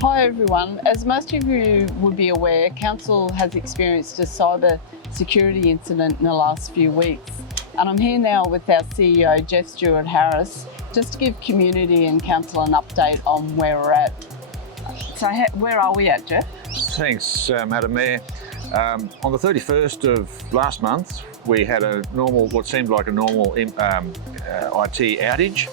Hi everyone. As most of you would be aware, Council has experienced a cyber security incident in the last few weeks. And I'm here now with our CEO, Jeff Stewart-Harris, just to give community and Council an update on where we're at. So where are we at, Jeff? Thanks, Madam Mayor. On the 31st of last month, we had what seemed like a normal IT outage.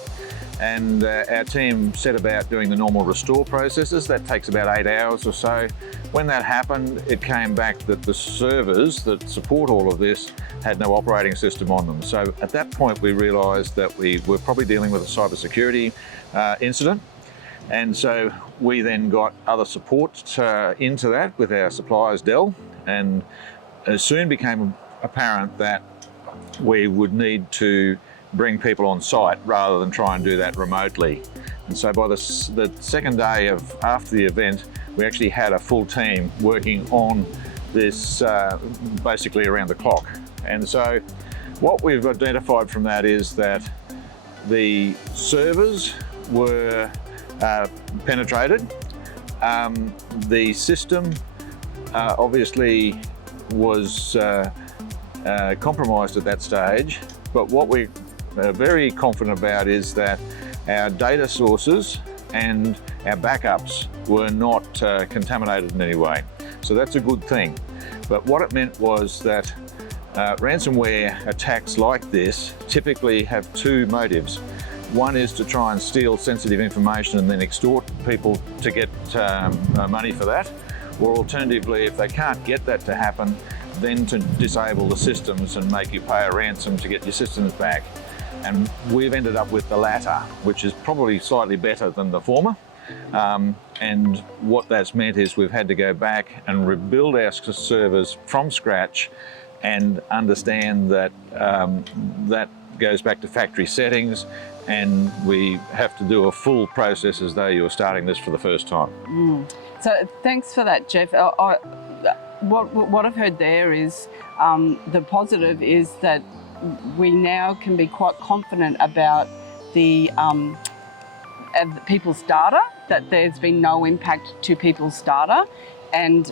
And our team set about doing the normal restore processes. That takes about 8 hours or so. When that happened, it came back that the servers that support all of this had no operating system on them. So at that point, we realised that we were probably dealing with a cybersecurity incident. And so we then got other support into that with our suppliers, Dell, and it soon became apparent that we would need to bring people on site rather than try and do that remotely. And so by the second day after the event, we actually had a full team working on this basically around the clock. And so what we've identified from that is that the servers were penetrated. The system obviously was compromised at that stage, but what we very confident about is that our data sources and our backups were not contaminated in any way. So that's a good thing. But what it meant was that ransomware attacks like this typically have two motives. One is to try and steal sensitive information and then extort people to get money for that. Or alternatively, if they can't get that to happen, then to disable the systems and make you pay a ransom to get your systems back. And we've ended up with the latter, which is probably slightly better than the former. And what that's meant is we've had to go back and rebuild our servers from scratch and understand that that goes back to factory settings, and we have to do a full process as though you're starting this for the first time. So thanks for that, Jeff. What I've heard there is the positive is that we now can be quite confident about the people's data, that there's been no impact to people's data, and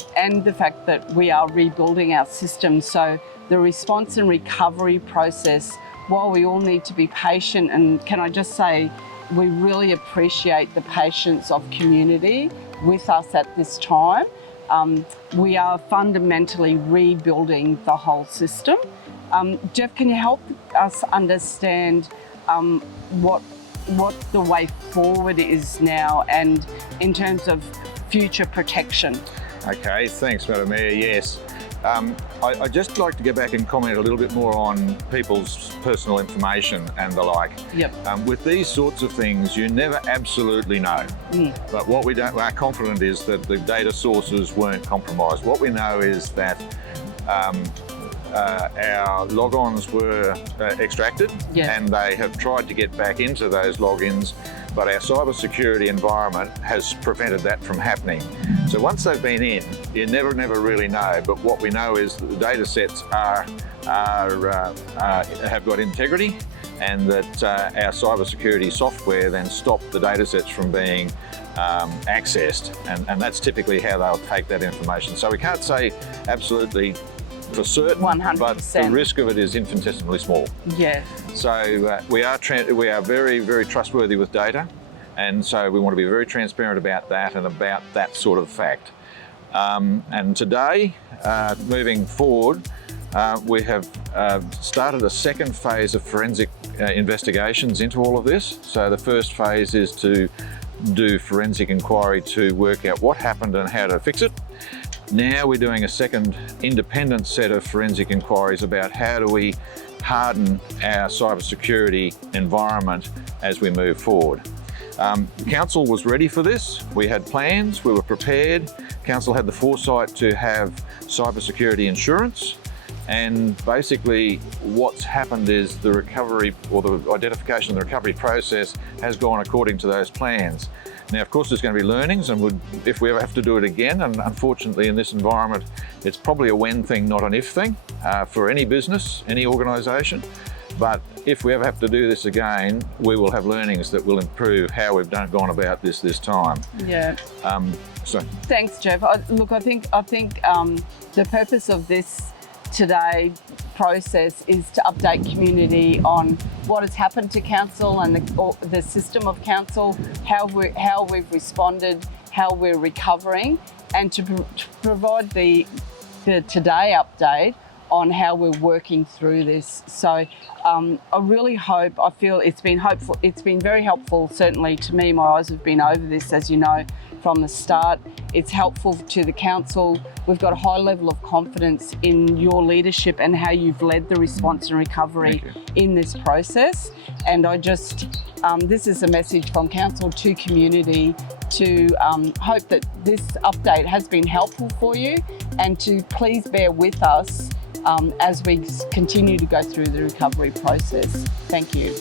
the fact that we are rebuilding our system. So the response and recovery process, while we all need to be patient, and can I just say, we really appreciate the patience of community with us at this time. We are fundamentally rebuilding the whole system. Jeff, can you help us understand what the way forward is now, and in terms of future protection? Okay, thanks, Madam Mayor. Yes. I'd just like to go back and comment a little bit more on people's personal information and the like. Yep. With these sorts of things, you never absolutely know. But what we are confident is that the data sources weren't compromised. What we know is that our logons were extracted, and they have tried to get back into those logins, but our cybersecurity environment has prevented that from happening. So once they've been in, you never really know, but what we know is that the data sets have got integrity, and that our cybersecurity software then stopped the data sets from being accessed, and that's typically how they'll take that information. So we can't say absolutely for certain, 100%. But the risk of it is infinitesimally small. Yeah. So we are very trustworthy with data, and so we want to be very transparent about that and about that sort of fact. And today, moving forward, we have started a second phase of forensic investigations into all of this. So the first phase is to do forensic inquiry to work out what happened and how to fix it. Now we're doing a second independent set of forensic inquiries about how do we harden our cybersecurity environment as we move forward. Council was ready for this. We had plans, we were prepared. Council had the foresight to have cybersecurity insurance, and basically what's happened is the recovery, or the identification of the recovery process, has gone according to those plans. Now, of course, there's going to be learnings, and if we ever have to do it again, and unfortunately in this environment, it's probably a when thing, not an if thing, for any business, any organisation. But if we ever have to do this again, we will have learnings that will improve how we've gone about this time. Yeah. So Thanks, Jeff. Look, I think the purpose of this today process is to update community on what has happened to council and the system of council, how we've responded, how we're recovering, and to provide the today update on how we're working through this. So I really hope, I feel it's been very helpful, certainly to me. My eyes have been over this, as you know, from the start. It's helpful to the council. We've got a high level of confidence in your leadership and how you've led the response and recovery in this process. And I just, this is a message from council to community to hope that this update has been helpful for you, and to please bear with us as we continue to go through the recovery process. Thank you.